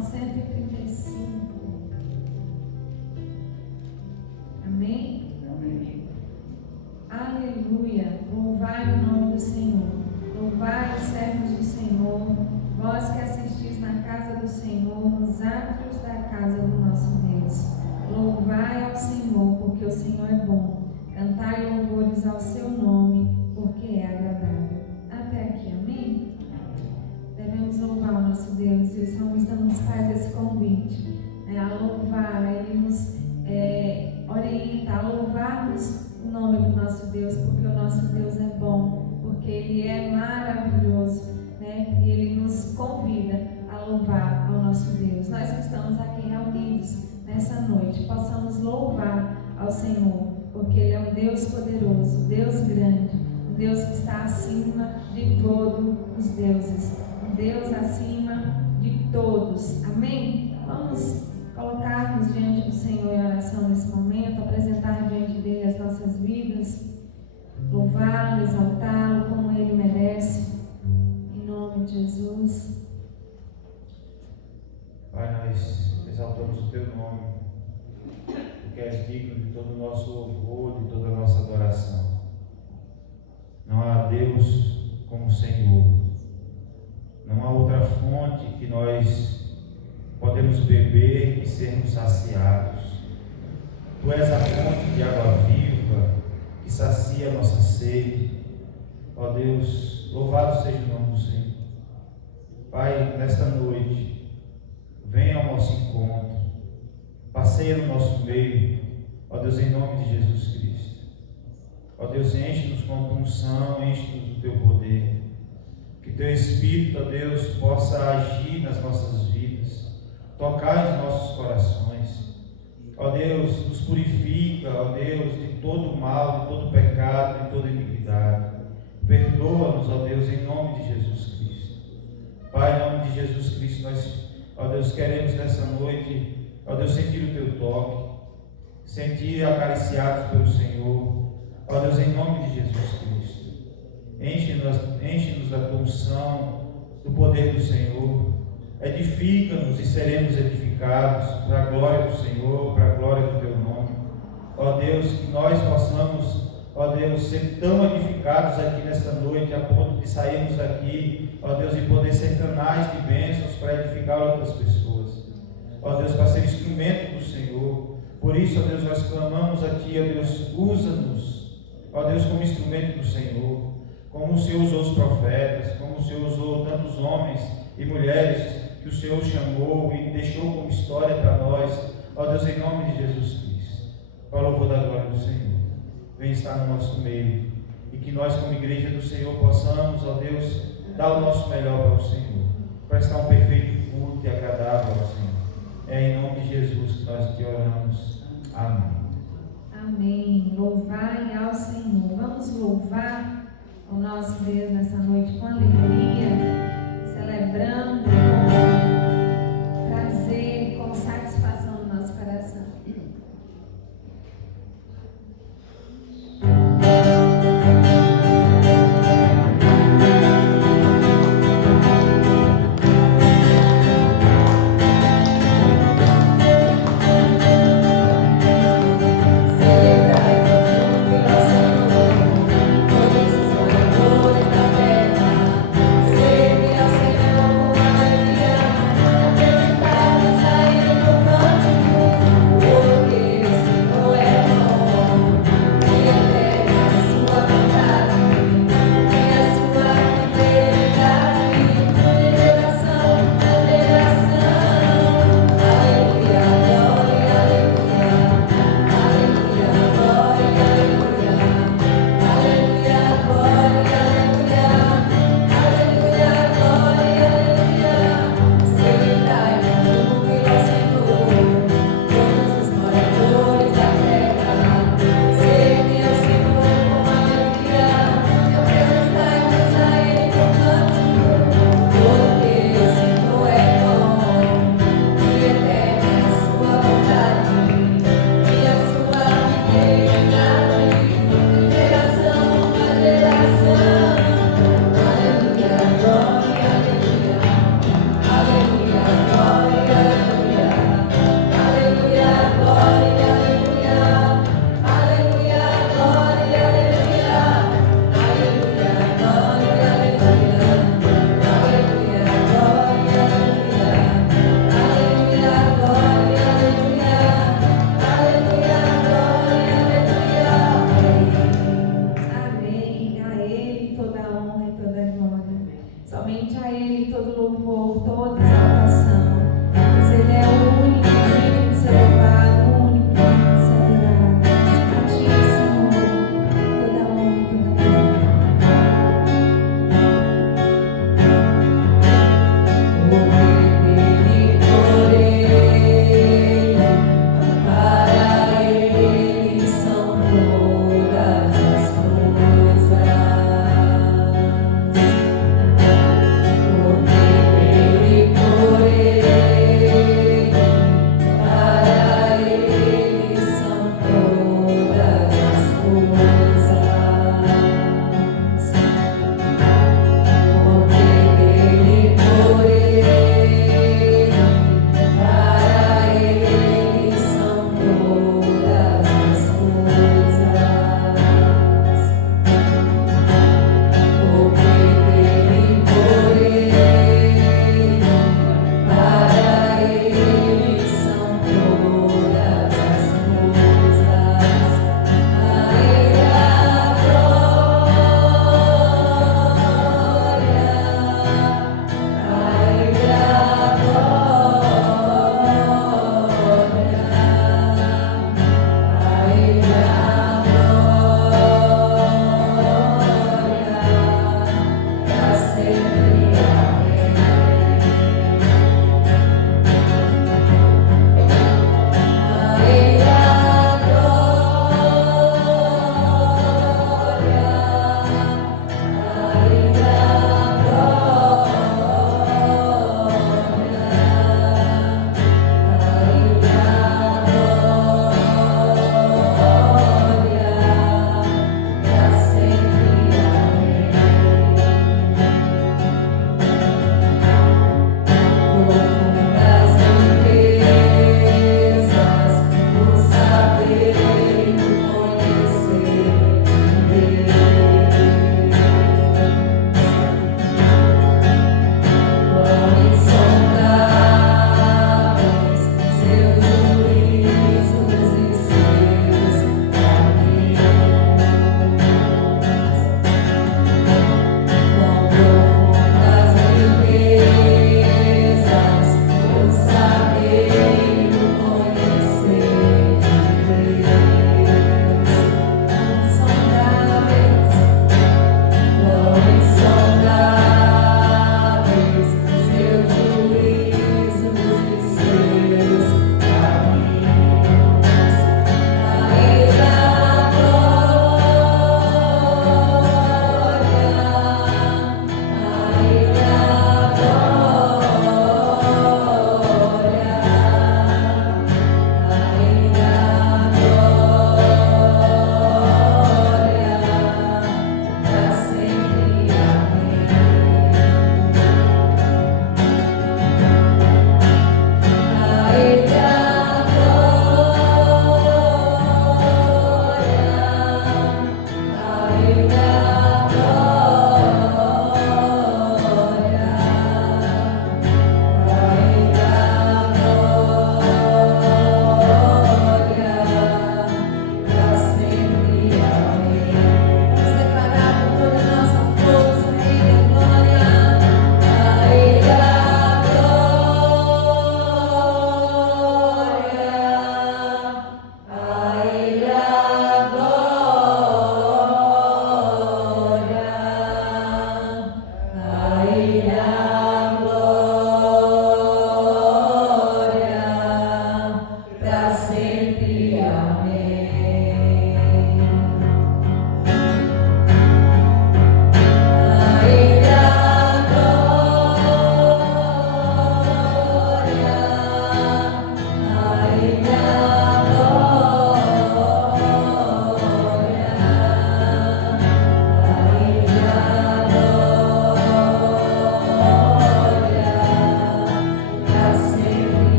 Salmo 135. Amém? Amém. Aleluia. Louvai o nome do Senhor. Louvai os servos do Senhor. Vós que assistis na casa do Senhor, nos átrios da casa do nosso Deus. Louvai ao Senhor, porque o Senhor é bom. Cantai louvores ao seu nome, porque é agradável. Até aqui, amém? Devemos louvar o nosso Deus, e o salmista nos faz esse convite, a louvar. Ele nos orienta a louvarmos o nome do nosso Deus, porque o nosso Deus é bom, porque Ele é maravilhoso, né? E Ele nos convida a louvar ao nosso Deus. Nós que estamos aqui reunidos nessa noite, possamos louvar ao Senhor, porque Ele é um Deus poderoso, Deus grande, um Deus que está acima de todos os deuses, um Deus acima de todos. Amém? Vamos colocar-nos diante do Senhor em oração nesse momento, apresentar diante dele as nossas vidas, louvá-lo, exaltá-lo como ele merece, em nome de Jesus. Pai, nós exaltamos o teu nome, porque és digno de todo o nosso louvor, de toda a nossa adoração. Não há Deus como o Senhor, não há outra fonte que nós podemos beber e sermos saciados. Tu és a fonte de água viva que sacia a nossa sede. Ó Deus, louvado seja o nome do Senhor. Pai, nesta noite, venha ao nosso encontro, passeia no nosso meio, ó Deus, em nome de Jesus Cristo. Ó Deus, enche-nos com a tua unção, enche-nos do teu poder. Que teu Espírito, ó Deus, possa agir nas nossas vidas, tocar em nossos corações. Ó Deus, nos purifica, ó Deus, de todo o mal, de todo o pecado, de toda iniquidade. Perdoa-nos, ó Deus, em nome de Jesus Cristo. Pai, em nome de Jesus Cristo, nós, ó Deus, queremos nessa noite, ó Deus, sentir o teu toque, sentir acariciados pelo Senhor. Ó Deus, em nome de Jesus Cristo. Enche-nos da tua unção, do poder do Senhor. Edifica-nos e seremos edificados para a glória do Senhor, para a glória do teu nome. Ó Deus, que nós possamos, ó Deus, ser tão edificados aqui nesta noite, a ponto de sairmos daqui, ó Deus, e poder ser canais de bênçãos para edificar outras pessoas. Ó Deus, para ser instrumento do Senhor. Por isso, ó Deus, nós clamamos a Ti, ó Deus, usa-nos, ó Deus, como instrumento do Senhor, como o Senhor usou os profetas, como o Senhor usou tantos homens e mulheres que o Senhor chamou e deixou como história para nós. Ó Deus, em nome de Jesus Cristo, para o louvor da glória do Senhor, vem estar no nosso meio, e que nós, como igreja do Senhor, possamos, ó Deus, dar o nosso melhor para o Senhor, prestar um perfeito culto e agradável ao Senhor. É em nome de Jesus que nós te oramos. Amém. Amém. Louvai ao Senhor. Vamos louvar o nosso Deus nessa noite com alegria, celebrando, com prazer, com satisfação no nosso coração. Todos os moradores da terra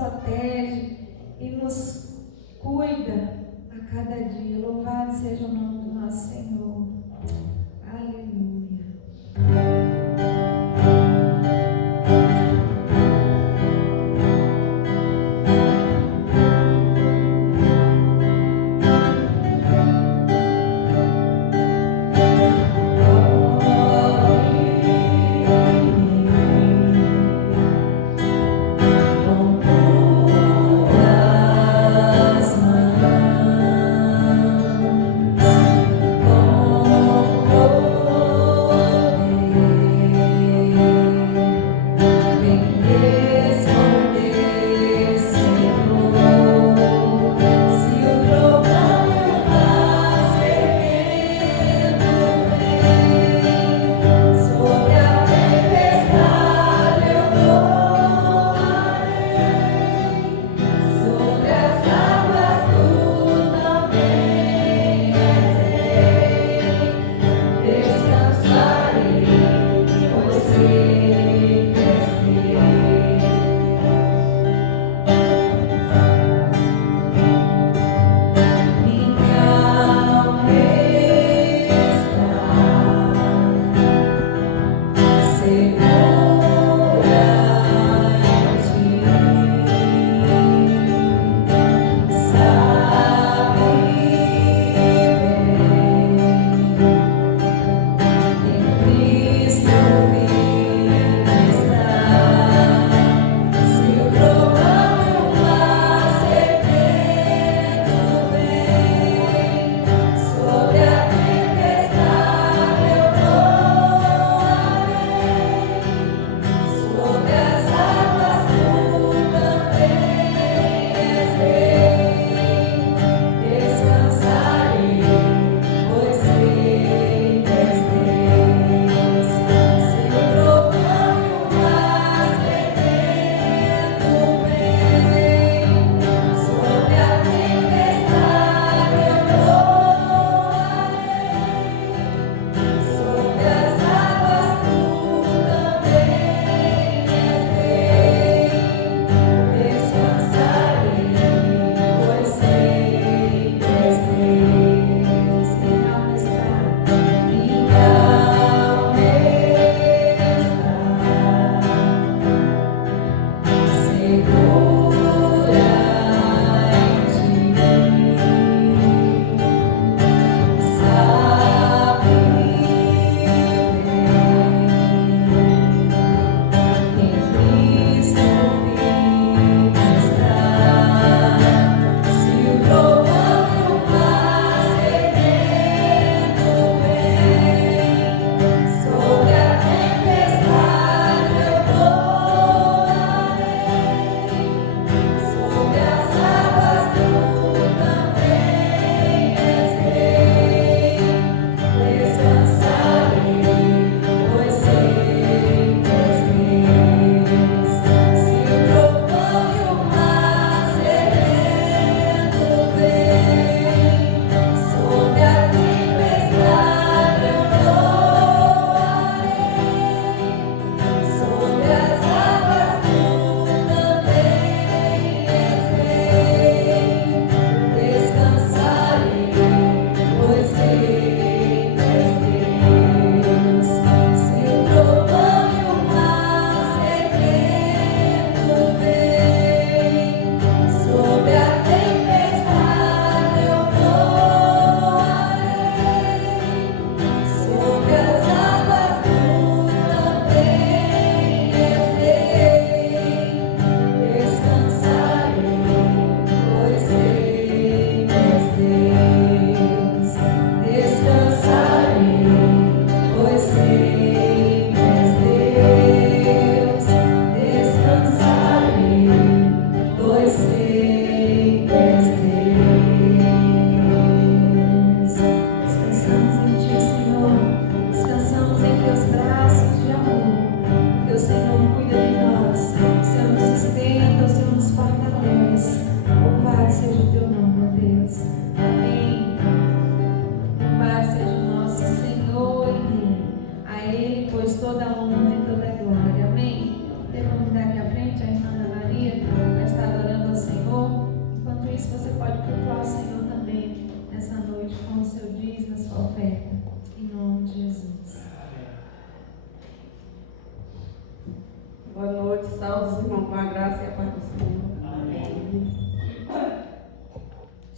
protege e nos cuida a cada dia. Louvado seja o nome do nosso Senhor. Aleluia.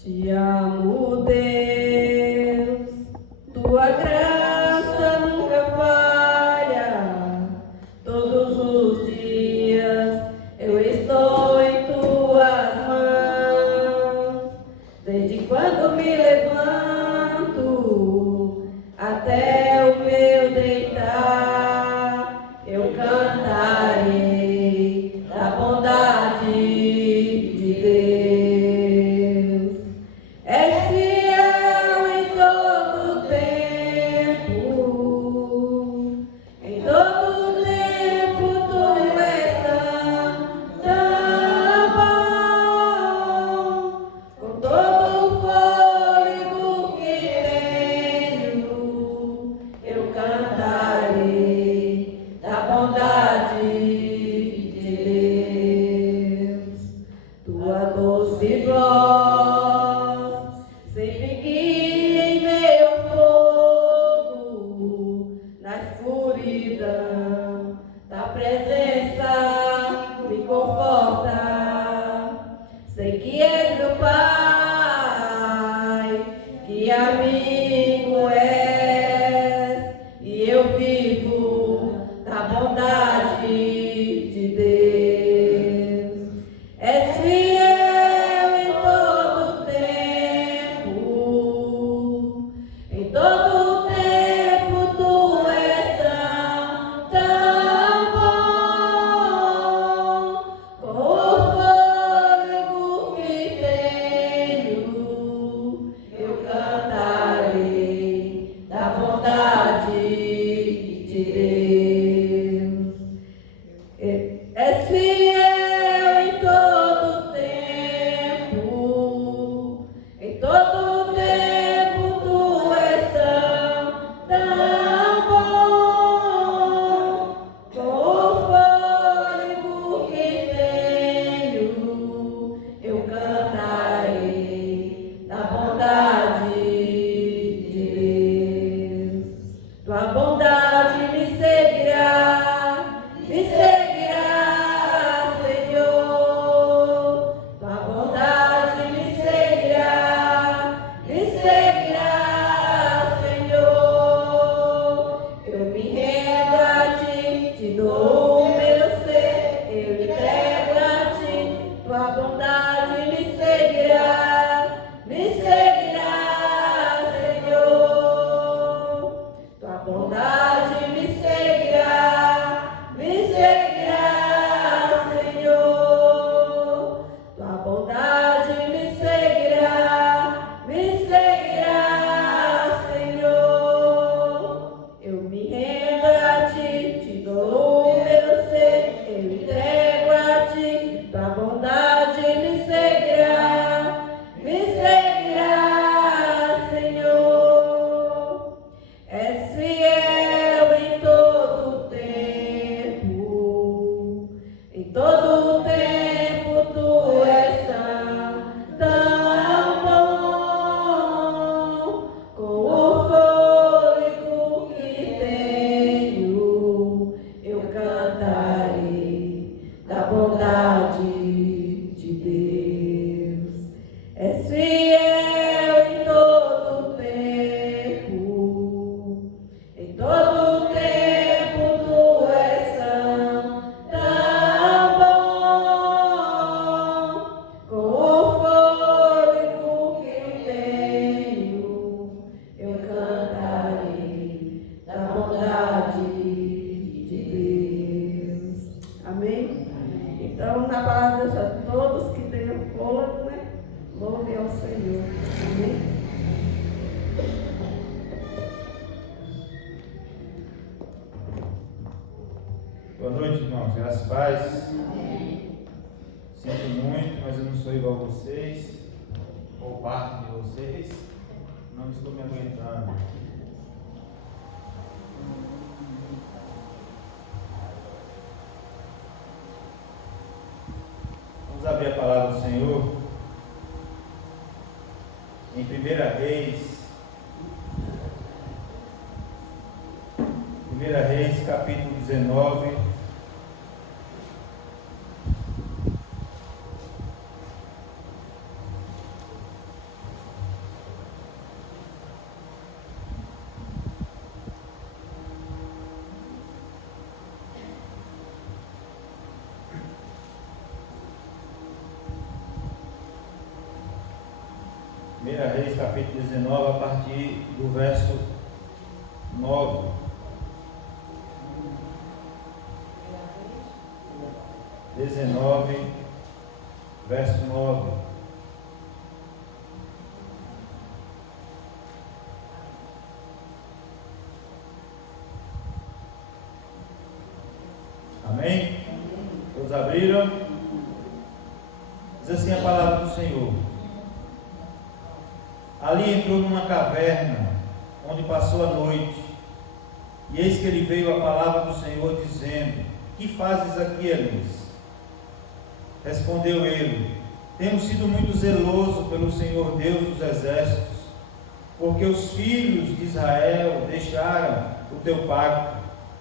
Te amo, Deus, tua graça nunca falha. Todos os dias eu estou em tuas mãos. Desde quando me levanto até o meu deitar, eu cantarei da bondade de Deus. És fiel em todo tempo, em todo tempo tu és tão bom. Com todo o fôlego que tenho, eu cantarei da bondade de Deus. Tua doce voz sempre guia em meio ao fogo, na escuridão da presença me conforta. Sei que és meu Pai, que amigo és, e eu vivo na bondade de Deus. És fiel em todo tempo, em todo tempo tu és tão bom. Com o fôlego que tenho, eu cantarei da bondade de Deus. És fiel em todo tempo, em todo tempo tu és tão bom. Com o fôlego que tenho, eu cantarei da bondade de Deus. Tua bondade me seguirá, Senhor. Tua bondade me seguirá, Senhor. Eu me rendo a ti, te dou o meu ser, eu entrego a ti. Tua bondade me seguirá, Senhor. Tua bondade me seguirá, Senhor. Tua bondade me seguirá, Senhor. Eu me rendo a ti, te dou o meu ser, eu entrego a ti. Tua bondade me seguirá, Senhor. És fiel em todo tempo, em todo tempo tu és tão bom. Com o fôlego que tenho, eu cantarei da bondade de Deus. És fiel em todo tempo, em todo tempo tu és tão bom. Com o fôlego que tenho, eu cantarei da bondade de Deus. Amém? Então, na palavra de Deus, a todos que tenham fôlego, né? Louve ao Senhor. Amém? Boa noite, irmãos. Graças a paz. Sinto muito, mas eu não sou igual a vocês, ou parte de vocês. Não estou me aguentando. Vamos abrir a palavra do Senhor em 1 Reis. 1 Reis, capítulo 19. 1 Reis, capítulo 19, a partir do verso 9. Verso 9. Amém? Todos abriram? Diz assim a palavra do Senhor. Ali entrou numa caverna, onde passou a noite, e eis que lhe veio a palavra do Senhor, dizendo: que fazes aqui, Elias? Respondeu ele: tenho sido muito zeloso pelo Senhor Deus dos exércitos, porque os filhos de Israel deixaram o teu pacto,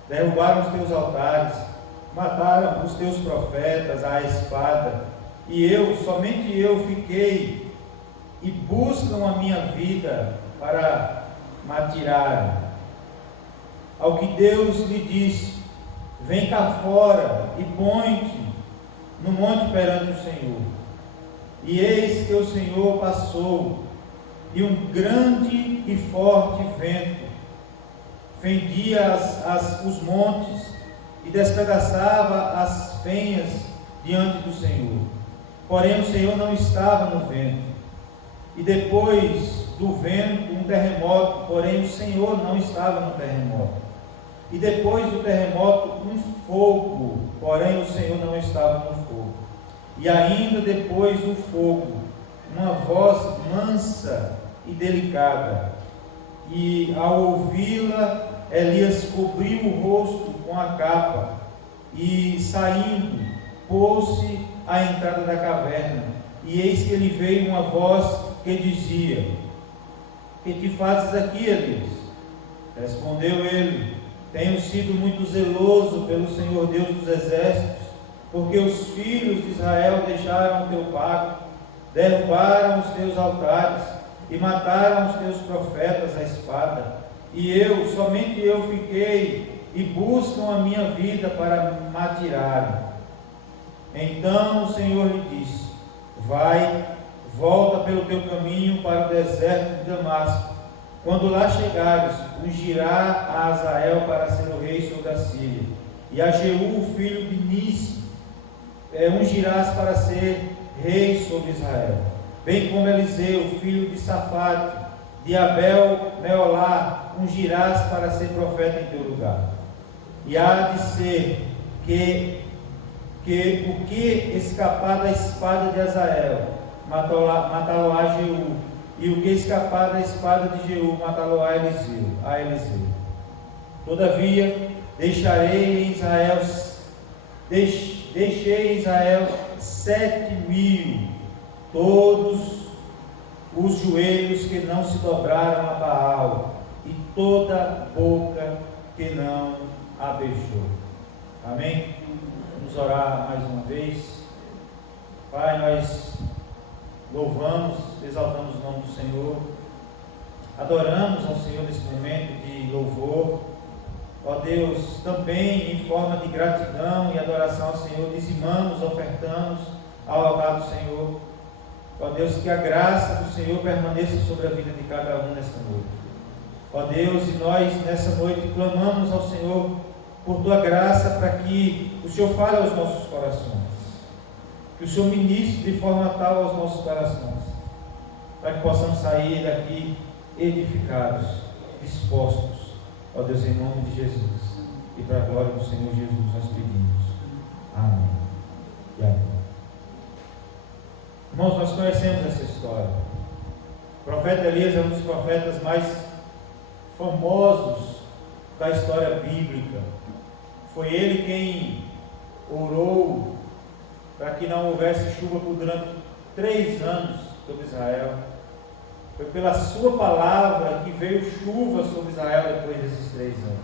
derrubaram os teus altares, mataram os teus profetas à espada, e somente eu fiquei, e buscam a minha vida para me atirarem. Ao que Deus lhe disse: vem cá fora e põe-te no monte perante o Senhor. E eis que o Senhor passou, e um grande e forte vento fendia os montes e despedaçava as penhas diante do Senhor. Porém o Senhor não estava no vento. E depois do vento um terremoto, porém o Senhor não estava no terremoto. E depois do terremoto um fogo, porém o Senhor não estava no fogo. E ainda depois do fogo, uma voz mansa e delicada. E ao ouvi-la, Elias cobriu o rosto com a capa e, saindo, pôs-se à entrada da caverna. E eis que lhe veio uma voz que dizia: que te fazes aqui, Elias? Respondeu ele: tenho sido muito zeloso pelo Senhor Deus dos exércitos, porque os filhos de Israel deixaram o teu pacto, derrubaram os teus altares e mataram os teus profetas à espada. E somente eu fiquei, e buscam a minha vida para me atirarem. Então o Senhor lhe disse: vai, volta pelo teu caminho para o deserto de Damasco. Quando lá chegares, ungirá a Azael para ser o rei sobre a Síria, e a Jeú, filho de Nissi, ungirás para ser rei sobre Israel, bem como Eliseu, filho de Safate, de Abel Meolá, ungirás para ser profeta em teu lugar. E há de ser que o que escapar da espada de Azael, matá-lo-á Jeú, e o que escapar da espada de Jeú, matá-lo-á Eliseu. Todavia, deixei em Israel 7.000, todos os joelhos que não se dobraram a Baal, e toda boca que não a beijou. Amém? Vamos orar mais uma vez. Pai, nós louvamos, exaltamos o nome do Senhor, adoramos ao Senhor nesse momento de louvor. Ó Deus, também em forma de gratidão e adoração ao Senhor, dizimamos, ofertamos ao altar do Senhor. Ó Deus, que a graça do Senhor permaneça sobre a vida de cada um nesta noite. Ó Deus, e nós nessa noite clamamos ao Senhor por Tua graça, para que o Senhor fale aos nossos corações, que o Senhor ministre de forma tal aos nossos corações, para que possamos sair daqui edificados, dispostos. Ó Deus, em nome de Jesus, e para a glória do Senhor Jesus nós pedimos. Amém e amém. Irmãos, nós conhecemos essa história. O profeta Elias é um dos profetas mais famosos da história bíblica. Foi ele quem orou para que não houvesse chuva durante 3 anos sobre Israel. Foi pela sua palavra que veio chuva sobre Israel depois desses 3 anos.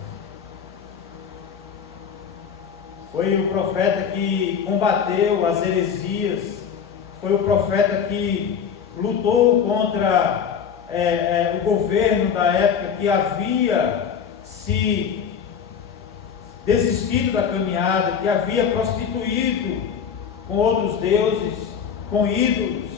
Foi o profeta que combateu as heresias. Foi o profeta que lutou contra o governo da época, que havia se desistido da caminhada, que havia prostituído com outros deuses, com ídolos.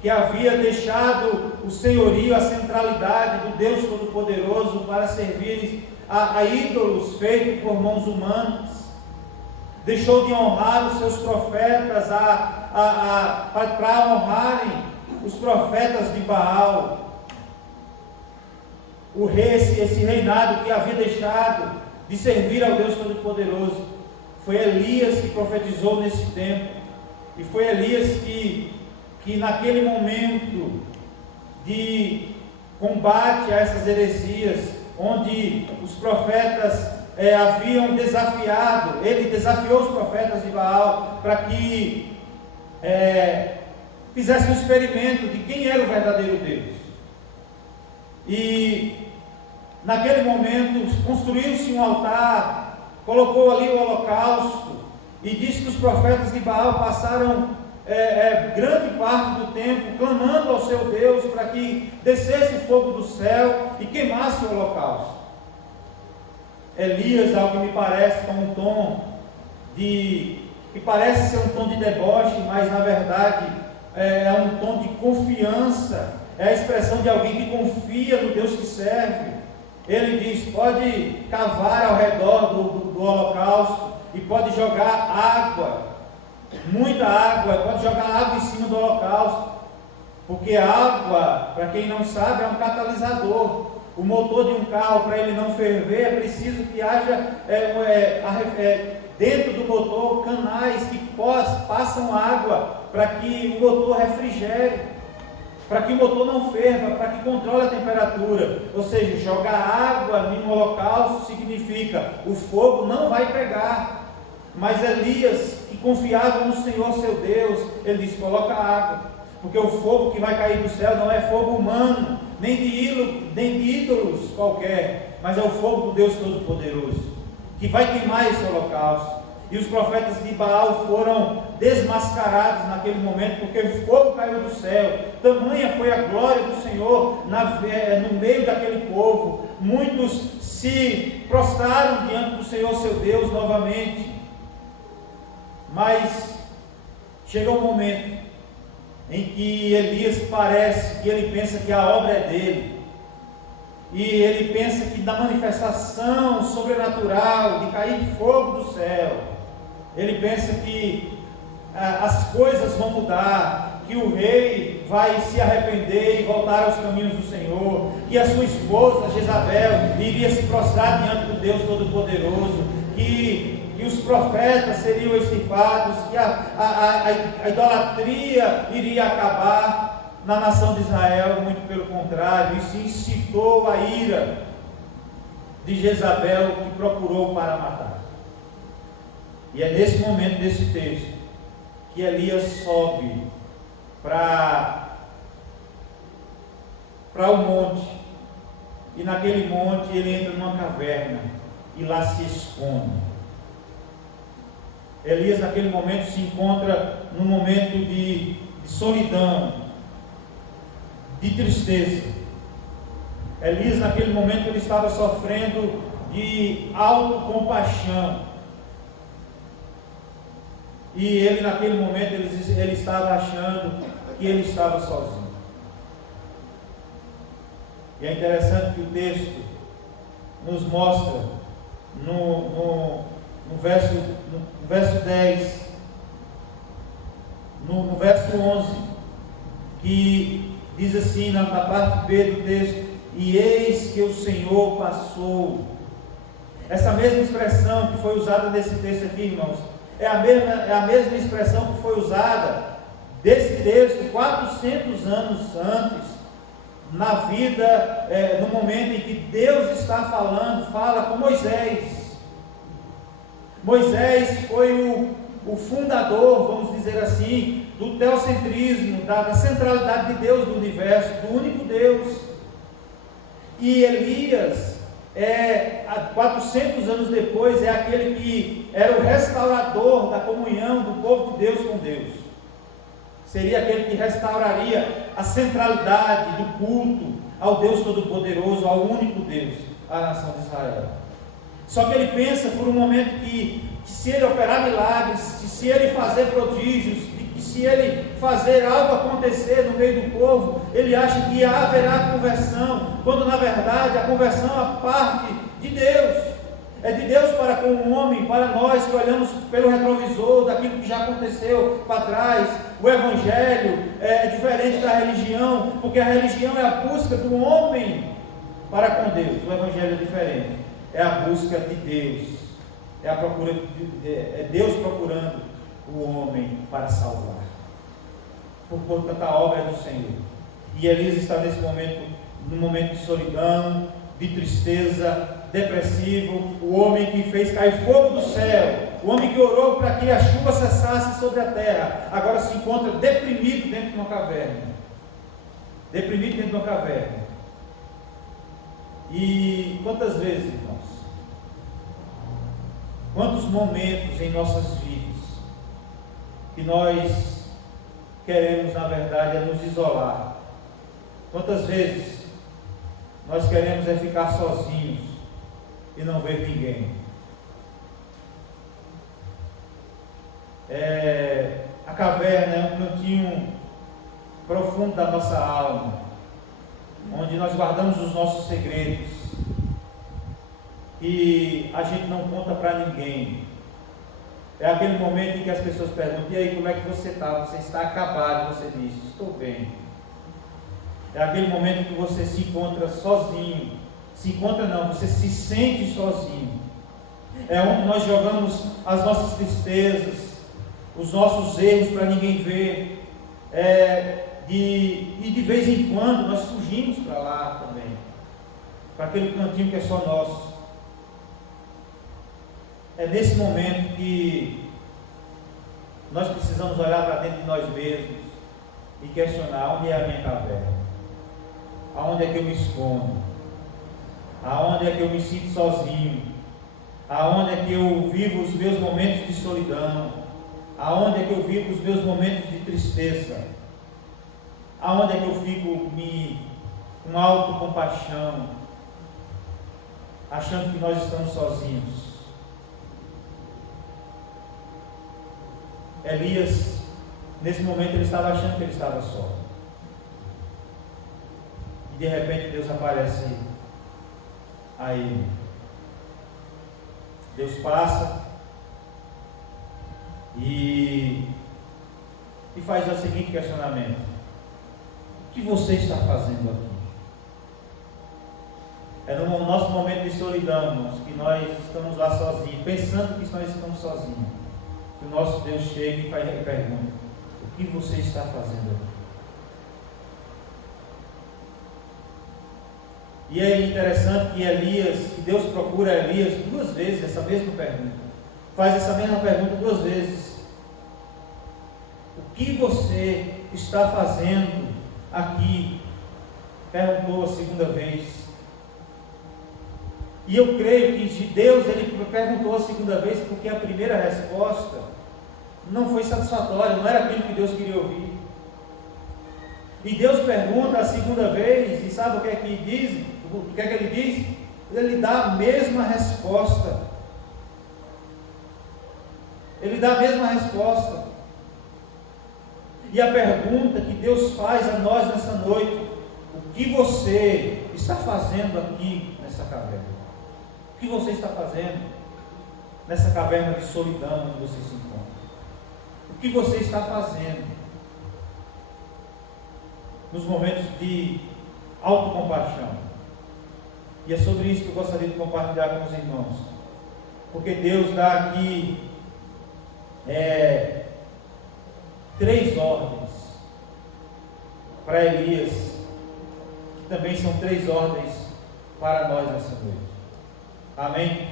que havia deixado o senhorio, a centralidade do Deus Todo-Poderoso para servir a ídolos feitos por mãos humanas. Deixou de honrar os seus profetas para honrarem os profetas de Baal. O rei, esse reinado que havia deixado de servir ao Deus Todo-Poderoso. Foi Elias que profetizou nesse tempo. E foi Elias que naquele momento de combate a essas heresias, onde os profetas haviam desafiado, ele desafiou os profetas de Baal para que fizessem um experimento de quem era o verdadeiro Deus. E naquele momento construiu-se um altar, colocou ali o holocausto, e disse que os profetas de Baal passaram grande parte do tempo clamando ao seu Deus para que descesse o fogo do céu e queimasse o holocausto. Elias, ao que me parece, com um tom que parece ser um tom de deboche, mas na verdade é um tom de confiança, é a expressão de alguém que confia no Deus que serve. Ele diz: pode cavar ao redor do holocausto e pode jogar água, muita água, pode jogar água em cima do holocausto, porque a água, para quem não sabe, é um catalisador. O motor de um carro, para ele não ferver, é preciso que haja dentro do motor canais que passam água para que o motor refrigere, para que o motor não ferva, para que controle a temperatura. Ou seja, jogar água no holocausto significa o fogo não vai pegar. Mas Elias, que confiava no Senhor seu Deus, ele disse: coloca água, porque o fogo que vai cair do céu não é fogo humano, nem de ídolos qualquer, mas é o fogo do Deus Todo-Poderoso, que vai queimar esse holocausto. E os profetas de Baal foram desmascarados naquele momento, porque o fogo caiu do céu. Tamanha foi a glória do Senhor no meio daquele povo. Muitos se prostraram diante do Senhor seu Deus novamente. Mas chega um momento em que Elias parece que ele pensa que a obra é dele, e ele pensa que da manifestação sobrenatural, de cair fogo do céu, ele pensa que as coisas vão mudar, que o rei vai se arrepender e voltar aos caminhos do Senhor, que a sua esposa Jezabel iria se prostrar diante do Deus Todo-Poderoso, que os profetas seriam extirpados, que a idolatria iria acabar na nação de Israel. Muito pelo contrário, isso incitou a ira de Jezabel, que procurou para matar. E é nesse momento desse texto que Elias sobe para o monte, e naquele monte ele entra numa caverna e lá se esconde. Elias naquele momento se encontra num momento de solidão, de tristeza. Elias naquele momento ele estava sofrendo de autocompaixão. E ele naquele momento ele estava achando que ele estava sozinho. E é interessante que o texto nos mostra no verso 10, no verso 11, que diz assim na parte B do texto: e eis que o Senhor passou. Essa mesma expressão que foi usada nesse texto aqui, irmãos, é a mesma expressão que foi usada desse texto 400 anos antes, na vida, no momento em que Deus está fala com Moisés. Moisés foi o fundador, vamos dizer assim, do teocentrismo, da centralidade de Deus no universo, do único Deus. E Elias, 400 anos depois, é aquele que era o restaurador da comunhão do povo de Deus com Deus. Seria aquele que restauraria a centralidade do culto ao Deus Todo-Poderoso, ao único Deus, à nação de Israel. Só que ele pensa por um momento que se ele operar milagres, se ele fazer prodígios, de que se ele fazer algo acontecer no meio do povo, ele acha que haverá conversão, quando na verdade a conversão é parte de Deus. É de Deus para com o homem, para nós que olhamos pelo retrovisor daquilo que já aconteceu para trás. O Evangelho é diferente da religião, porque a religião é a busca do homem para com Deus. O Evangelho é diferente, é a busca de Deus, é a procura é Deus procurando o homem para salvar. Portanto, a obra é do Senhor. E Elias está nesse momento, num momento de solidão, de tristeza, depressivo, o homem que fez cair fogo do céu, o homem que orou para que a chuva cessasse sobre a terra, agora se encontra deprimido dentro de uma caverna. Deprimido dentro de uma caverna. E quantas vezes, irmãos, quantos momentos em nossas vidas que nós queremos, na verdade, nos isolar? Quantas vezes nós queremos ficar sozinhos e não ver ninguém? A caverna é um cantinho profundo da nossa alma, onde nós guardamos os nossos segredos e a gente não conta para ninguém. É aquele momento em que as pessoas perguntam: e aí, como é que você está? Você está acabado? Você diz: estou bem. É aquele momento em que você se encontra sozinho. Se encontra não, você se sente sozinho. É onde nós jogamos as nossas tristezas, os nossos erros para ninguém ver. E de vez em quando nós fugimos para lá também, para aquele cantinho que é só nosso. É nesse momento que nós precisamos olhar para dentro de nós mesmos e questionar: onde é a minha caverna? Aonde é que eu me escondo? Aonde é que eu me sinto sozinho? Aonde é que eu vivo os meus momentos de solidão? Aonde é que eu vivo os meus momentos de tristeza? Aonde é que eu fico com autocompaixão, achando que nós estamos sozinhos? Elias, nesse momento, ele estava achando que ele estava só. E de repente Deus aparece a ele. Deus passa e faz o seguinte questionamento: o que você está fazendo aqui? É no nosso momento de solidão, irmãos, que nós estamos lá sozinhos, pensando que nós estamos sozinhos, que o nosso Deus chega e faz a pergunta: o que você está fazendo aqui? E é interessante que Deus procura Elias duas vezes essa mesma pergunta. Faz essa mesma pergunta duas vezes: o que você está fazendo aqui? Perguntou a segunda vez. E eu creio que Deus, ele perguntou a segunda vez porque a primeira resposta não foi satisfatória, não era aquilo que Deus queria ouvir. E Deus pergunta a segunda vez, e sabe o que é que diz? O que é que ele diz? Ele dá a mesma resposta. Ele dá a mesma resposta. E a pergunta que Deus faz a nós nessa noite: o que você está fazendo aqui nessa caverna? O que você está fazendo nessa caverna de solidão onde você se encontra? O que você está fazendo nos momentos de autocompaixão? E é sobre isso que eu gostaria de compartilhar com os irmãos, porque Deus dá aqui 3 ordens para Elias, que também são 3 ordens para nós nessa noite. Amém?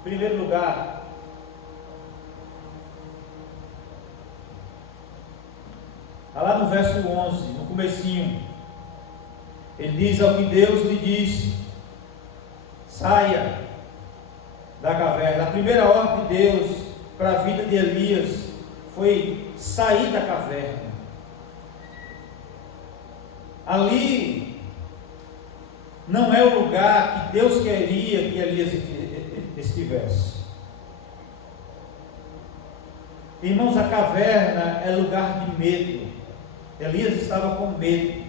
Em primeiro lugar, lá no verso 11, no comecinho, ele diz: ao que Deus lhe disse, saia da caverna. A primeira ordem de Deus para a vida de Elias foi sair da caverna. Ali não é o lugar que Deus queria que Elias estivesse. Irmãos, a caverna é lugar de medo. Elias estava com medo.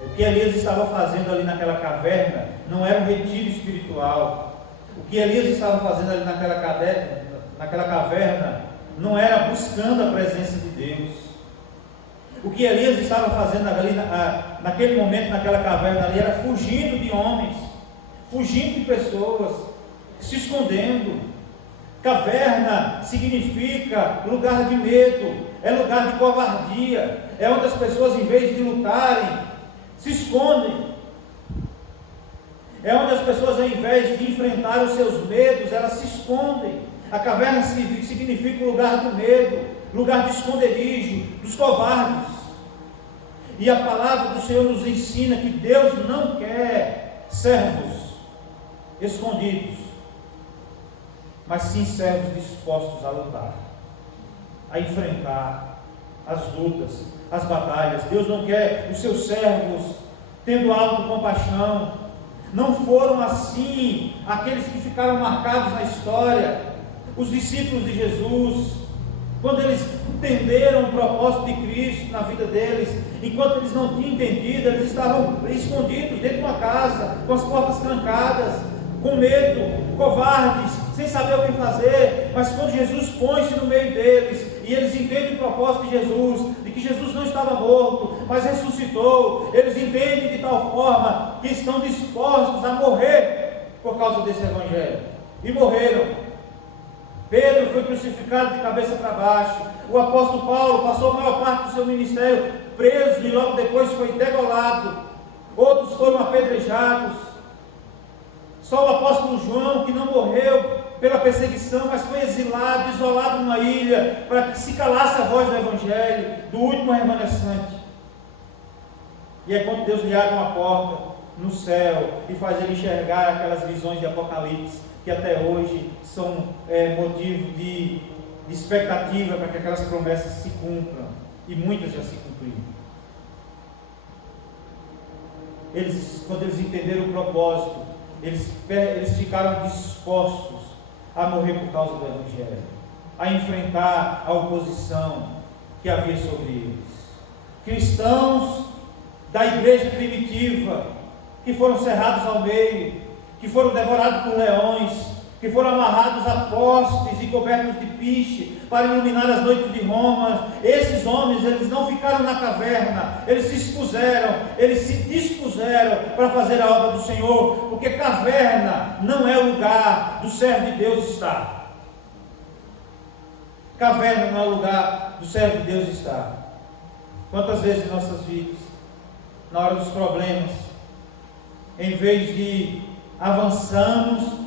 O que Elias estava fazendo ali naquela caverna não era um retiro espiritual. O que Elias estava fazendo ali naquela caverna não era buscando a presença de Deus. O que Elias estava fazendo ali naquele momento, naquela caverna ali, era fugindo de homens, fugindo de pessoas, se escondendo. Caverna significa lugar de medo, é lugar de covardia, é onde as pessoas, em vez de lutarem, se escondem. É onde as pessoas, ao invés de enfrentar os seus medos, elas se escondem. A caverna significa o lugar do medo, lugar de esconderijo, dos covardes. E a palavra do Senhor nos ensina que Deus não quer servos escondidos, mas sim servos dispostos a lutar, a enfrentar as lutas, as batalhas. Deus não quer os seus servos tendo autocompaixão. Não foram assim aqueles que ficaram marcados na história, os discípulos de Jesus, quando eles entenderam o propósito de Cristo na vida deles. Enquanto eles não tinham entendido, eles estavam escondidos dentro de uma casa, com as portas trancadas, com medo, covardes, sem saber o que fazer. Mas quando Jesus põe-se no meio deles, e eles entendem o propósito de Jesus, de que Jesus não estava morto, mas ressuscitou, eles entendem de tal forma que estão dispostos a morrer por causa desse evangelho, e morreram. Pedro foi crucificado de cabeça para baixo. O apóstolo Paulo passou a maior parte do seu ministério preso e logo depois foi degolado. Outros foram apedrejados. Só o apóstolo João, que não morreu pela perseguição, mas foi exilado, isolado numa ilha, para que se calasse a voz do evangelho, do último remanescente. E é quando Deus lhe abre uma porta no céu e faz ele enxergar aquelas visões de Apocalipse, que até hoje são motivo de expectativa para que aquelas promessas se cumpram, e muitas já se cumpriram. Quando eles entenderam o propósito, eles ficaram dispostos a morrer por causa do evangelho, a enfrentar a oposição que havia sobre eles. Cristãos da igreja primitiva, que foram cerrados ao meio, que foram devorados por leões, que foram amarrados a postes e cobertos de piche para iluminar as noites de Roma. Esses homens, eles não ficaram na caverna, eles se expuseram, eles se dispuseram para fazer a obra do Senhor, porque caverna não é o lugar do servo de Deus estar. Caverna não é o lugar do servo de Deus estar. Quantas vezes em nossas vidas, na hora dos problemas, em vez de avançamos,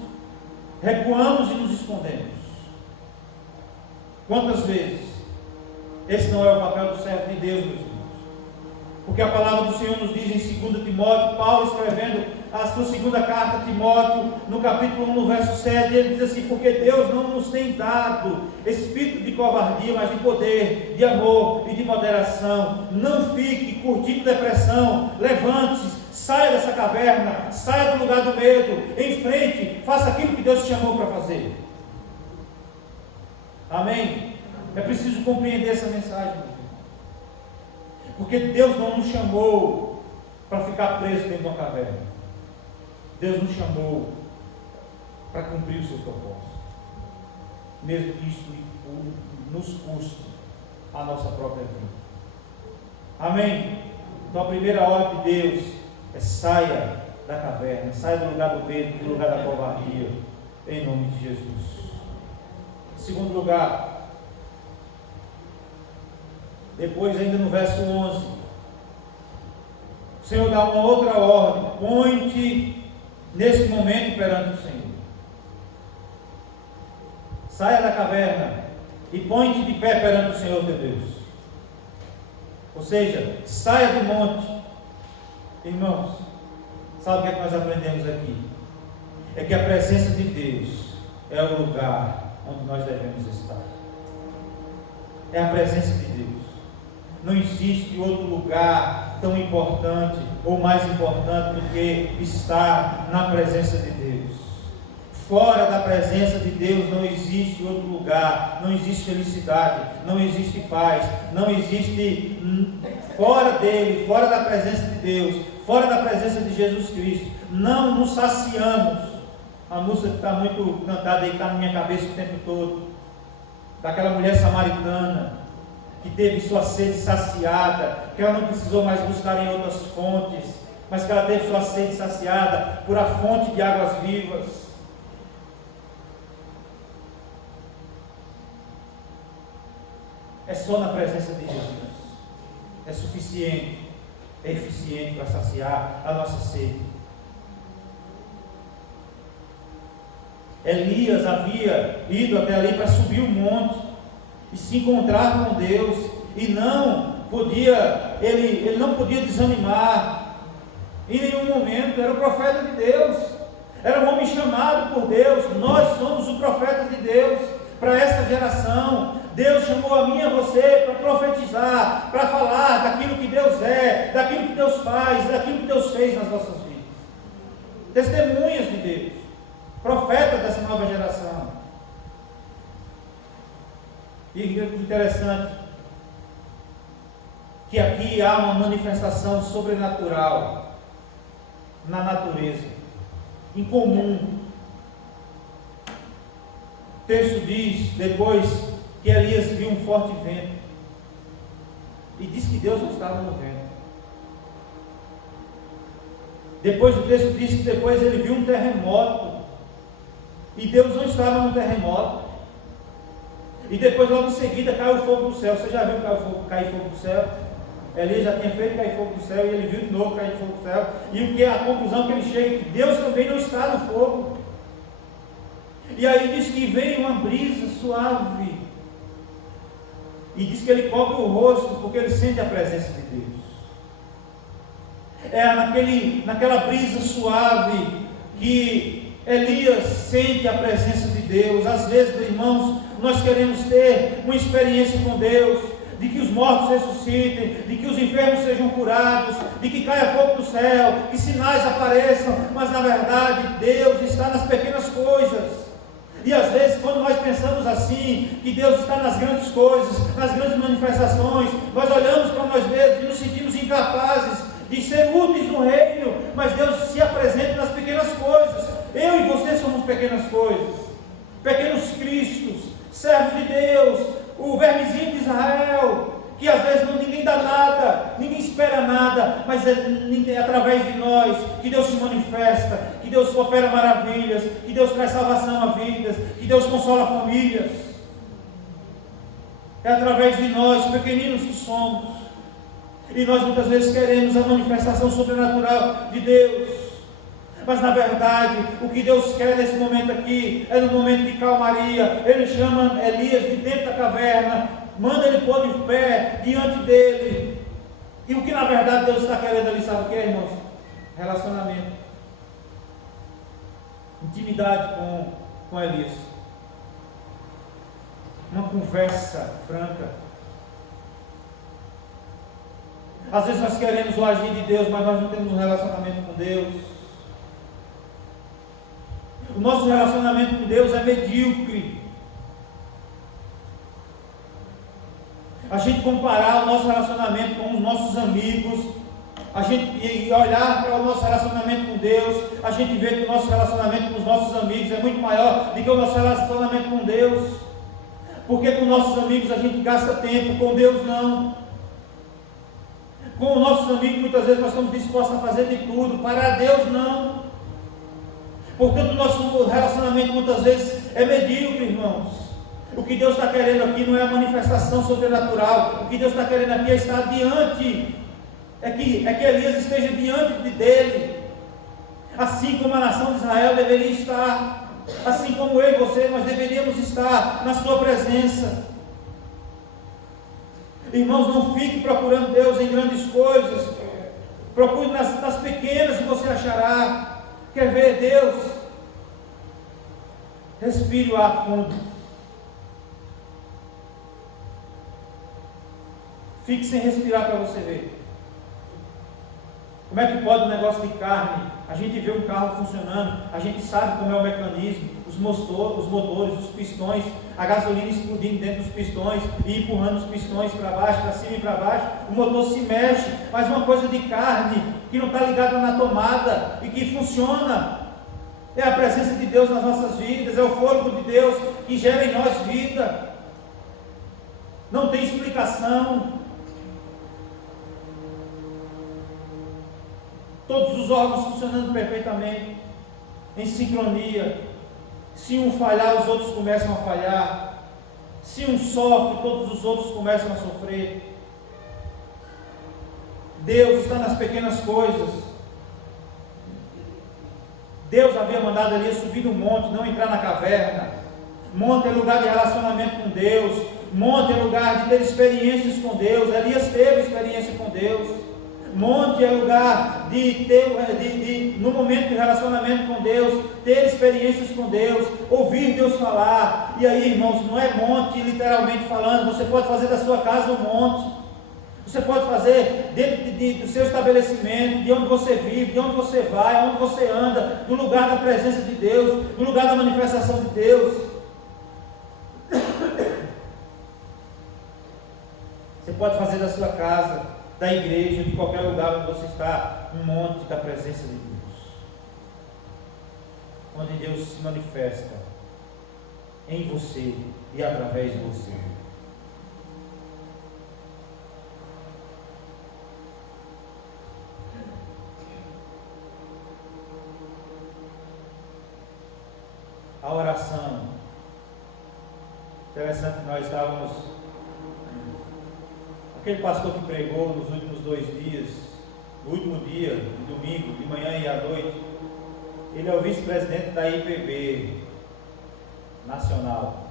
recuamos e nos escondemos? Quantas vezes? Esse não é o papel do servo de Deus, meus irmãos. Porque a palavra do Senhor nos diz em 2 Timóteo, Paulo escrevendo a sua segunda carta a Timóteo, no capítulo 1, no verso 7, ele diz assim: porque Deus não nos tem dado espírito de covardia, mas de poder, de amor e de moderação. Não fique curtindo depressão, levante-se, saia dessa caverna, saia do lugar do medo, enfrente, faça aquilo que Deus te chamou para fazer. Amém? É preciso compreender essa mensagem, porque Deus não nos chamou para ficar preso dentro de uma caverna. Deus nos chamou para cumprir o seu propósito, mesmo que isso nos custe a nossa própria vida. Amém? Então a primeira ordem de Deus é: saia da caverna, saia do lugar do medo, do lugar da covardia, em nome de Jesus. Em segundo lugar, depois ainda no verso 11, o Senhor dá uma outra ordem: põe-te nesse momento perante o Senhor. Saia da caverna e põe-te de pé perante o Senhor teu Deus. Ou seja, saia do monte. Irmãos, sabe o que é que nós aprendemos aqui? É que a presença de Deus é o lugar onde nós devemos estar. É a presença de Deus. Não existe outro lugar tão importante ou mais importante do que estar na presença de Deus. Fora da presença de Deus não existe outro lugar, não existe felicidade, não existe paz, não existe fora dele, fora da presença de Deus, fora da presença de Jesus Cristo, não nos saciamos. A música que está muito cantada aí, está na minha cabeça o tempo todo, daquela mulher samaritana, que teve sua sede saciada, que ela não precisou mais buscar em outras fontes, mas que ela teve sua sede saciada por a fonte de águas vivas. É só na presença de Jesus. É suficiente, é eficiente para saciar a nossa sede. Elias havia ido até ali para subir o monte e se encontrar com Deus, e ele não podia desanimar em nenhum momento. Era o profeta de Deus, era um homem chamado por Deus. Nós somos o profeta de Deus para essa geração. Deus chamou a mim e a você para profetizar, para falar daquilo que Deus é, daquilo que Deus faz, daquilo que Deus fez nas nossas vidas. Testemunhas de Deus, profetas dessa nova geração. E interessante que aqui há uma manifestação sobrenatural na natureza, incomum. O texto diz, depois, que Elias viu um forte vento, e diz que Deus não estava no vento. Depois o texto diz que depois ele viu um terremoto, e Deus não estava no terremoto. E depois logo em seguida caiu fogo do céu. Você já viu cair fogo do céu? Elias já tinha feito cair fogo do céu, e ele viu de novo cair fogo do céu. E o que é a conclusão que ele chega? Que Deus também não está no fogo. E aí diz que veio uma brisa suave, e diz que ele cobre o rosto, porque ele sente a presença de Deus. É naquela brisa suave que Elias sente a presença de Deus. Às vezes, irmãos, nós queremos ter uma experiência com Deus, de que os mortos ressuscitem, de que os enfermos sejam curados, de que caia fogo do céu, que sinais apareçam, mas na verdade Deus está nas pequenas coisas. E às vezes, quando nós pensamos assim, que Deus está nas grandes coisas, nas grandes manifestações, nós olhamos para nós mesmos e nos sentimos incapazes de ser úteis no reino, mas Deus se apresenta nas pequenas coisas. Eu e você somos pequenas coisas, pequenos cristos, servos de Deus, o vermezinho de Israel, que às vezes ninguém dá nada, ninguém espera nada, mas é através de nós que Deus se manifesta, que Deus opera maravilhas, que Deus traz salvação a vidas, que Deus consola famílias. É através de nós, pequeninos que somos, e nós muitas vezes queremos a manifestação sobrenatural de Deus, mas na verdade o que Deus quer nesse momento aqui é no momento de calmaria. Ele chama Elias de dentro da caverna, manda ele pôr de pé diante dele. E o que na verdade Deus está querendo ali, sabe o que é, irmãos? Relacionamento, intimidade com Elias, uma conversa franca. Às vezes nós queremos o agir de Deus, mas nós não temos um relacionamento com Deus. O nosso relacionamento com Deus é medíocre. A gente comparar o nosso relacionamento com os nossos amigos, e olhar para o nosso relacionamento com Deus, a gente vê que o nosso relacionamento com os nossos amigos é muito maior do que o nosso relacionamento com Deus. Porque com nossos amigos a gente gasta tempo, com Deus não. Com os nossos amigos muitas vezes nós estamos dispostos a fazer de tudo, para Deus não. Portanto, o nosso relacionamento muitas vezes é medíocre, irmãos. O que Deus está querendo aqui não é a manifestação sobrenatural. O que Deus está querendo aqui é estar diante, é que Elias esteja diante dele, assim como a nação de Israel deveria estar, assim como eu e você, nós deveríamos estar na sua presença. Irmãos, não fique procurando Deus em grandes coisas, procure nas pequenas e você achará. Quer ver Deus? Respire o ar fundo. Fique sem respirar para você ver. Como é que pode um negócio de carne? A gente vê um carro funcionando, a gente sabe como é o mecanismo, os motores, os pistões, a gasolina explodindo dentro dos pistões e empurrando os pistões para baixo, para cima e para baixo, o motor se mexe, mas uma coisa de carne que não está ligada na tomada e que funciona. É a presença de Deus nas nossas vidas, é o fôlego de Deus que gera em nós vida. Não tem explicação. Todos os órgãos funcionando perfeitamente, em sincronia. Se um falhar, os outros começam a falhar. Se um sofre, todos os outros começam a sofrer. Deus está nas pequenas coisas. Deus havia mandado Elias subir no monte, não entrar na caverna. Monte é lugar de relacionamento com Deus. Monte é lugar de ter experiências com Deus. Elias teve experiência com Deus. Monte é lugar de ter, no momento de relacionamento com Deus, ter experiências com Deus, ouvir Deus falar. E aí, irmãos, não é monte literalmente falando. Você pode fazer da sua casa um monte. Você pode fazer dentro do seu estabelecimento, de onde você vive, de onde você vai, onde você anda, do lugar da presença de Deus, do lugar da manifestação de Deus. Você pode fazer da sua casa, da igreja, de qualquer lugar onde você está, um monte da presença de Deus, onde Deus se manifesta em você e através de você. A oração. Interessante que nós estávamos. Aquele pastor que pregou nos últimos 2 dias, no último dia, no domingo, de manhã e à noite, ele é o vice-presidente da IPB Nacional.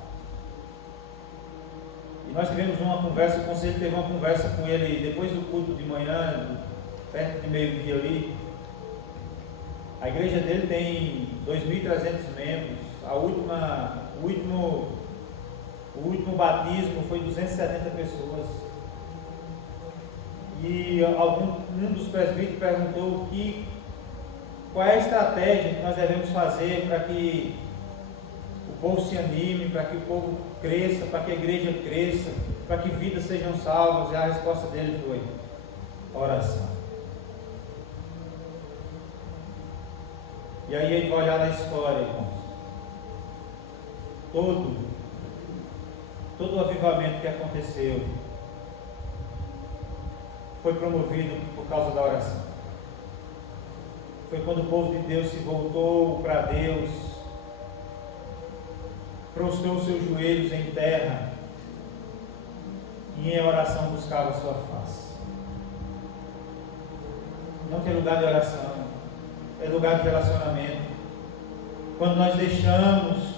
E nós tivemos uma conversa, o conselho teve uma conversa com ele depois do culto de manhã, perto de meio-dia ali. A igreja dele tem 2.300 membros. O último batismo foi 270 pessoas. E um dos presbíteros perguntou qual é a estratégia que nós devemos fazer para que o povo se anime, para que o povo cresça, para que a igreja cresça, para que vidas sejam salvas. E a resposta dele foi: oração. E aí a gente vai olhar na história, irmãos. Todo o avivamento que aconteceu foi promovido por causa da oração. Foi quando o povo de Deus se voltou para Deus, prostrou seus joelhos em terra e em oração buscava a sua face. Não tem lugar de oração, é lugar de relacionamento. Quando nós deixamos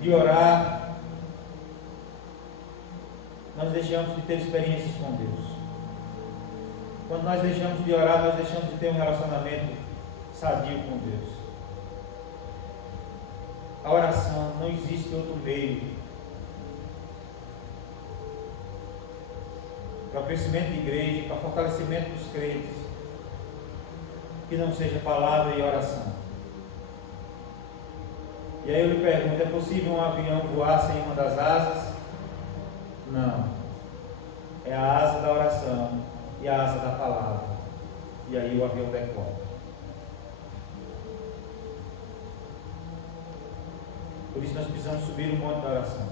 de orar, nós deixamos de ter experiências com Deus. Quando nós deixamos de orar, nós deixamos de ter um relacionamento sadio com Deus. A oração, não existe outro meio para o crescimento da igreja, para o fortalecimento dos crentes, que não seja palavra e oração. E aí eu lhe pergunto: é possível um avião voar sem uma das asas? Não. É a asa da oração e a asa da palavra. E aí o avião decola. Por isso nós precisamos subir o monte da oração.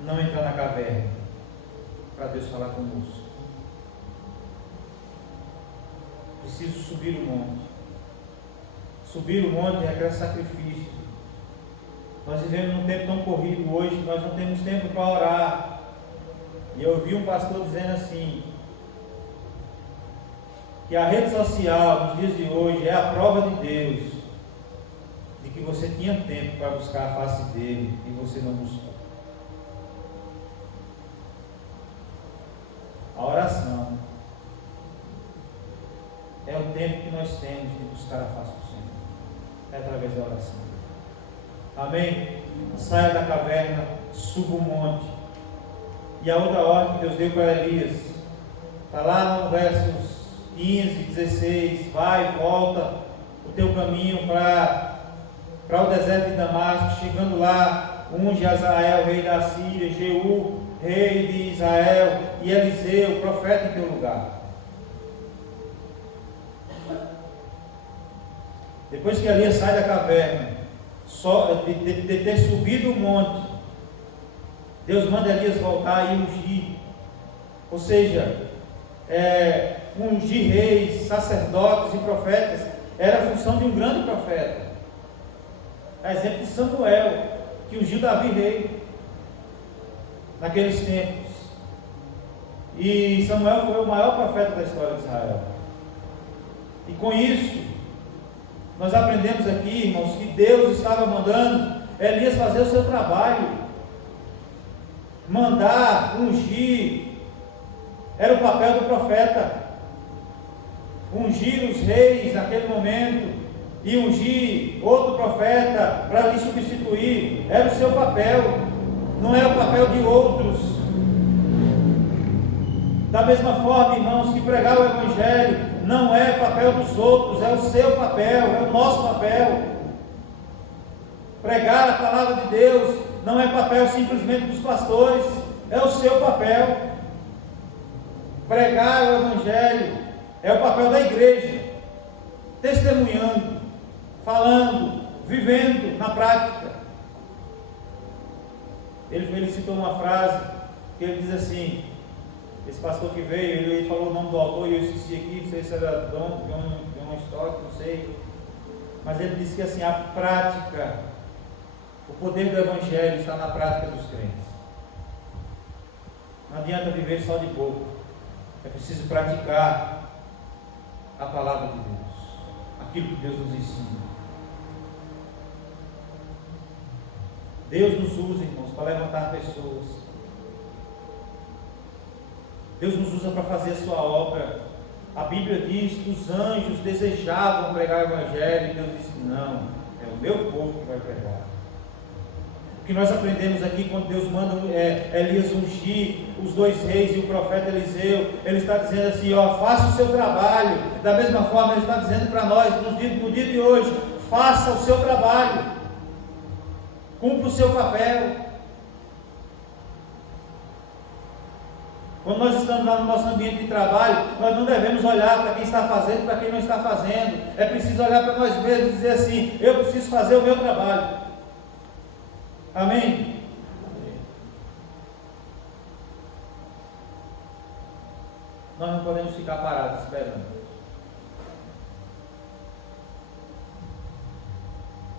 Não entrar na caverna, para Deus falar conosco. Preciso subir o monte. Subir o monte requer sacrifício. Nós vivemos num tempo tão corrido hoje que nós não temos tempo para orar. E eu ouvi um pastor dizendo assim, que a rede social nos dias de hoje é a prova de Deus, de que você tinha tempo para buscar a face dele e você não buscou. A oração é o tempo que nós temos de buscar a face do Senhor. É através da oração. Amém? Saia da caverna, suba o monte. E a outra ordem que Deus deu para Elias: Está lá no versos 15, 16, vai, volta o teu caminho para o deserto de Damasco, chegando lá, unge Azael, rei da Síria, Jeú, rei de Israel, e Eliseu, profeta em teu lugar. Depois que Elias sai da caverna, de ter subido o monte, Deus manda Elias voltar e ungir. Ou seja, ungir reis, sacerdotes e profetas era a função de um grande profeta. A exemplo de Samuel, que ungiu Davi rei naqueles tempos. E Samuel foi o maior profeta da história de Israel. E com isso, nós aprendemos aqui, irmãos, que Deus estava mandando Elias fazer o seu trabalho, mandar, ungir, era o papel do profeta, ungir os reis naquele momento, e ungir outro profeta para lhe substituir, era o seu papel, não era o papel de outros. Da mesma forma, irmãos, que pregar o Evangelho não é papel dos outros, é o seu papel, é o nosso papel. Pregar a palavra de Deus não é papel simplesmente dos pastores, é o seu papel. Pregar o Evangelho é o papel da igreja, testemunhando, falando, vivendo na prática. Ele citou uma frase que ele diz assim, esse pastor que veio, ele falou o nome do autor e eu esqueci aqui, não sei se era John Stott, não sei, mas ele disse que assim, a prática, o poder do Evangelho está na prática dos crentes. Não adianta viver só de boca, é preciso praticar a palavra de Deus, aquilo que Deus nos ensina. Deus nos usa, irmãos, para levantar pessoas. Deus nos usa para fazer a sua obra. A Bíblia diz que os anjos desejavam pregar o Evangelho, e Deus disse, não, é o meu povo que vai pregar. O que nós aprendemos aqui, quando Deus manda Elias ungir os dois reis e o profeta Eliseu, ele está dizendo assim, faça o seu trabalho. Da mesma forma, ele está dizendo para nós, no dia de hoje, faça o seu trabalho, cumpra o seu papel. Quando nós estamos lá no nosso ambiente de trabalho, nós não devemos olhar para quem está fazendo e para quem não está fazendo. É preciso olhar para nós mesmos e dizer assim, eu preciso fazer o meu trabalho. Amém? Amém. Nós não podemos ficar parados esperando.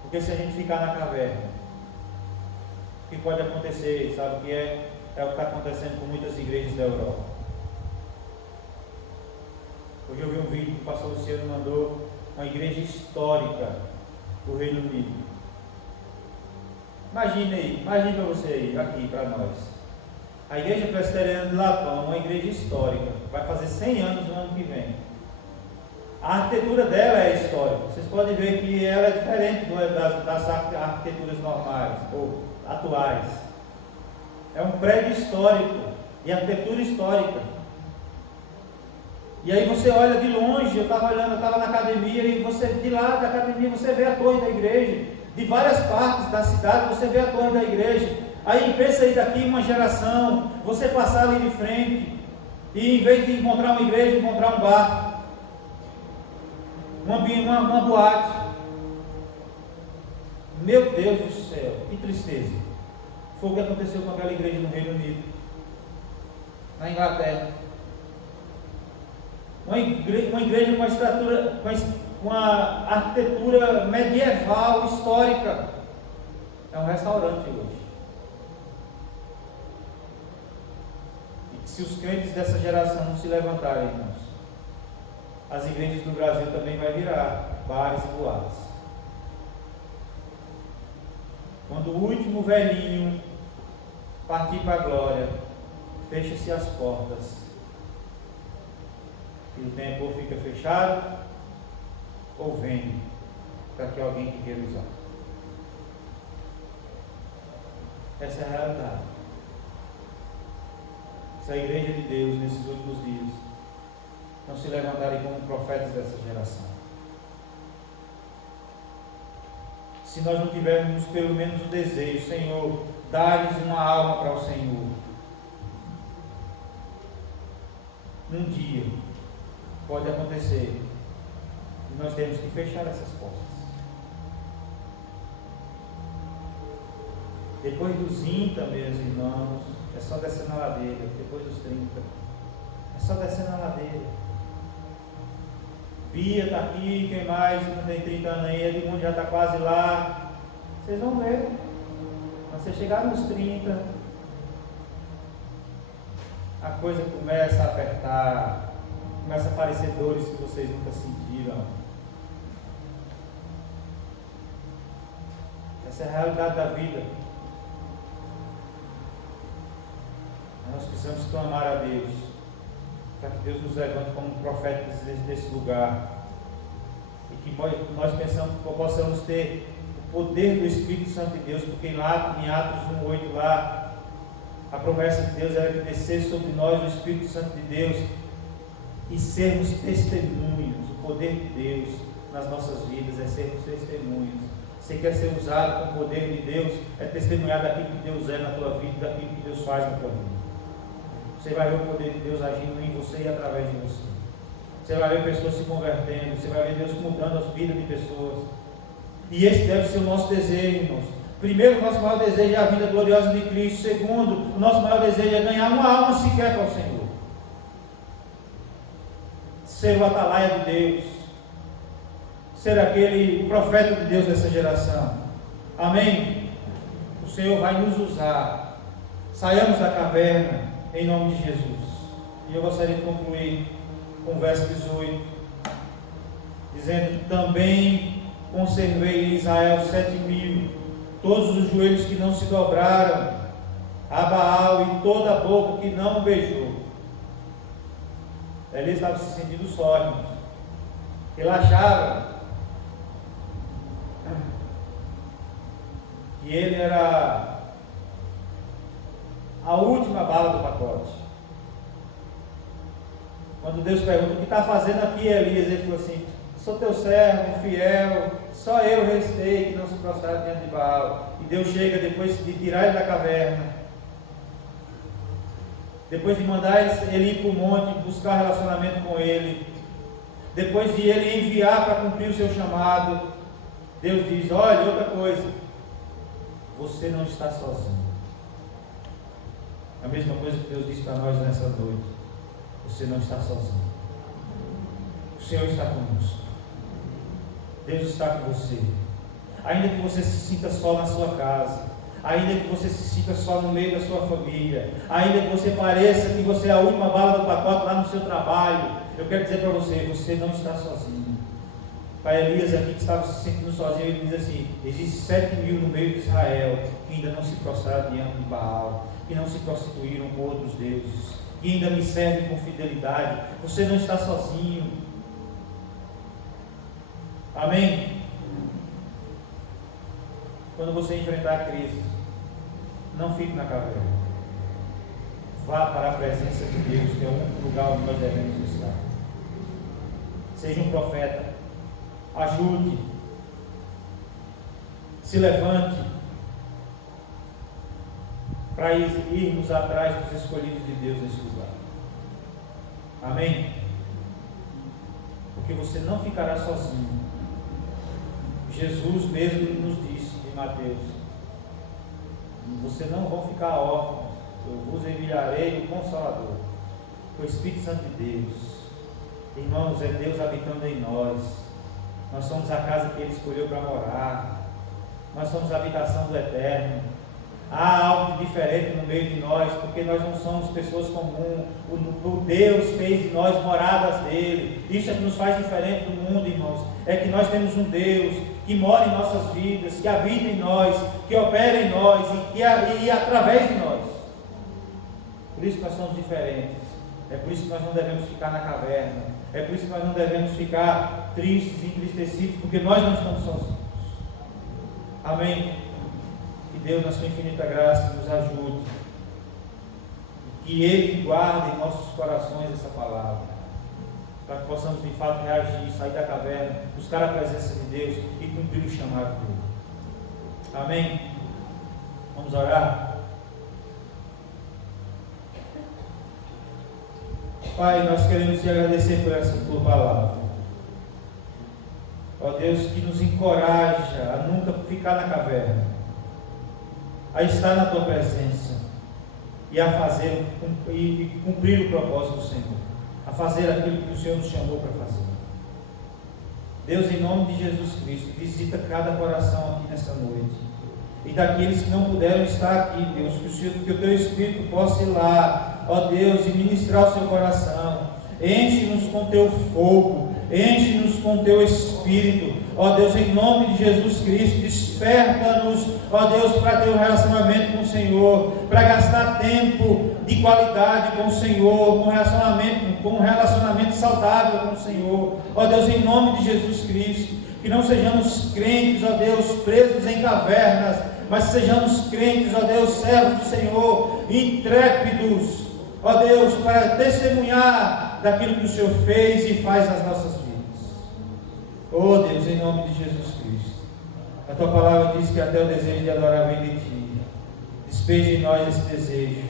Porque se a gente ficar na caverna, o que pode acontecer, sabe o que é? É o que está acontecendo com muitas igrejas da Europa. Hoje eu vi um vídeo que o pastor Luciano mandou, uma igreja histórica do Reino Unido. Imagine para você aí, aqui para nós. A igreja presbiteriana de Lapão, uma igreja histórica, vai fazer 100 anos no ano que vem. A arquitetura dela é histórica. Vocês podem ver que ela é diferente das arquiteturas normais ou atuais. É um prédio histórico e arquitetura histórica. E aí você olha de longe, eu estava na academia e você de lá da academia você vê a torre da igreja. De várias partes da cidade você vê a torre da igreja. Aí pensa aí daqui uma geração, você passar ali de frente e em vez de encontrar uma igreja, encontrar um bar, uma boate. Meu Deus do céu, que tristeza. Foi o que aconteceu com aquela igreja no Reino Unido, na Inglaterra. Uma igreja com a estrutura, com a arquitetura medieval, histórica. É um restaurante hoje. E se os crentes dessa geração não se levantarem, irmãos, as igrejas do Brasil também vai virar bares e boates. Quando o último velhinho partir para a glória, fecha-se as portas. E o templo ou fica fechado, ou vende, para que alguém que queira usar. Essa é a realidade. Essa é a igreja de Deus nesses últimos dias. profetas dessa geração. Se nós não tivermos pelo menos o desejo, Senhor, dá-lhes uma alma para o Senhor. Um dia pode acontecer e nós temos que fechar essas portas. Depois dos 30, meus irmãos, é só descer na ladeira. Depois dos 30, é só descer na ladeira. Bia está aqui, quem mais não tem 30 anos aí, Edmundo já está quase lá. Vocês vão ver. Quando você chegar nos 30, a coisa começa a apertar, começa a aparecer dores que vocês nunca sentiram. Essa é a realidade da vida. Nós precisamos clamar a Deus, para que Deus nos levante como profetas desse lugar, e que nós possamos ter o poder do Espírito Santo de Deus, porque lá em Atos 1:8 lá, a promessa de Deus era que descesse sobre nós o Espírito Santo de Deus e sermos testemunhos. O poder de Deus nas nossas vidas é sermos testemunhos. Você quer ser usado com o poder de Deus, é testemunhar daquilo que Deus é na tua vida, daquilo que Deus faz na tua vida. Você vai ver o poder de Deus agindo em você e através de você. Você vai ver pessoas se convertendo, você vai ver Deus mudando as vidas de pessoas. E esse deve ser o nosso desejo, irmãos. Primeiro, o nosso maior desejo é a vida gloriosa de Cristo. Segundo, o nosso maior desejo é ganhar uma alma sequer para o Senhor. Ser o atalaia de Deus. Ser aquele profeta de Deus dessa geração. Amém? O Senhor vai nos usar. Saiamos da caverna em nome de Jesus. E eu gostaria de concluir com o verso 18, dizendo: também conservei em Israel 7.000, todos os joelhos que não se dobraram a Baal e toda a boca que não o beijou. Elias estava se sentindo só, irmãos. Ele achava que ele era a última bala do pacote. Quando Deus pergunta: o que está fazendo aqui, Elias? Ele falou assim: sou teu servo, fiel, só eu restei que não se prostraram diante de Baal. E Deus chega depois de tirar ele da caverna, depois de mandar ele ir para o monte, buscar relacionamento com ele, depois de ele enviar para cumprir o seu chamado, Deus diz: olha, outra coisa, você não está sozinho. A mesma coisa que Deus disse para nós nessa noite: você não está sozinho. O Senhor está conosco. Deus está com você. Ainda que você se sinta só na sua casa, ainda que você se sinta só no meio da sua família, ainda que você pareça que você é a última bala do pacote lá no seu trabalho, eu quero dizer para você: você não está sozinho. Para Elias aqui, que estava se sentindo sozinho, ele diz assim: existem 7.000 no meio de Israel que ainda não se prostraram diante de Baal, que não se prostituíram com outros deuses, que ainda me servem com fidelidade. Você não está sozinho. Amém? Quando você enfrentar a crise, não fique na caverna. Vá para a presença de Deus, que é o único lugar onde nós devemos estar. Seja um profeta. Ajude. Se levante para irmos atrás dos escolhidos de Deus nesse lugar. Amém? Porque você não ficará sozinho. Jesus mesmo nos disse em Mateus: vocês não vão ficar órfãos, eu vos enviarei o Consolador, o Espírito Santo de Deus. Irmãos, é Deus habitando em nós. Nós somos a casa que Ele escolheu para morar. Nós somos a habitação do Eterno. Há algo diferente no meio de nós, porque nós não somos pessoas comuns. O Deus fez de nós moradas dele. Isso é que nos faz diferente do mundo, irmãos. É que nós temos um Deus que mora em nossas vidas, que habita em nós, que opera em nós e através de nós. Por isso que nós somos diferentes. É por isso que nós não devemos ficar na caverna. É por isso que nós não devemos ficar tristes, entristecidos, porque nós não estamos sozinhos. Amém? Que Deus, na sua infinita graça, nos ajude. Que Ele guarde em nossos corações essa palavra. para que possamos de fato reagir, sair da caverna, buscar a presença de Deus e cumprir o chamado dele. Amém? Vamos orar? Pai, nós queremos te agradecer por essa tua palavra. Ó Deus, que nos encoraja a nunca ficar na caverna, a estar na tua presença e a fazer e cumprir o propósito do Senhor, a fazer aquilo que o Senhor nos chamou para fazer. Deus, em nome de Jesus Cristo, visita cada coração aqui nesta noite. E daqueles que não puderam estar aqui, Deus, que o teu Espírito possa ir lá, ó Deus, e ministrar o seu coração. Enche-nos com teu fogo, enche-nos com teu Espírito, ó Deus, em nome de Jesus Cristo. Desperta-nos, ó Deus, para ter um relacionamento com o Senhor, para gastar tempo de qualidade com o Senhor, com um relacionamento saudável com o Senhor, ó Deus, em nome de Jesus Cristo. Que não sejamos crentes, ó Deus, presos em cavernas, mas sejamos crentes, ó Deus, servos do Senhor, intrépidos, ó Deus, para testemunhar daquilo que o Senhor fez e faz nas nossas vidas. Ó Deus, em nome de Jesus Cristo. A tua palavra diz que até o desejo de adorar vem de ti. Despeje em nós esse desejo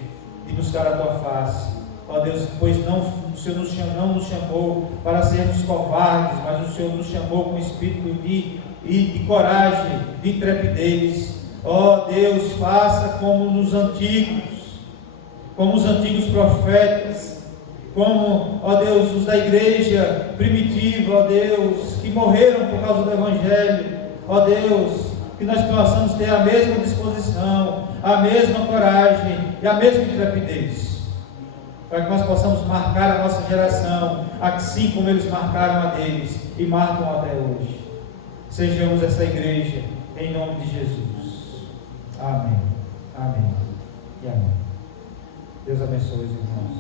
de buscar a tua face. Ó Deus, pois o Senhor não nos chamou para sermos covardes, mas o Senhor nos chamou com espírito de coragem, de intrepidez. Ó Deus, faça como os antigos profetas, como, ó Deus, os da igreja primitiva, ó Deus, que morreram por causa do Evangelho. Ó Deus, que nós possamos ter a mesma disposição, a mesma coragem e a mesma intrepidez, para que nós possamos marcar a nossa geração, assim como eles marcaram a deles e marcam até hoje. Sejamos essa igreja, em nome de Jesus. Amém. Amém. E amém. Deus abençoe os irmãos.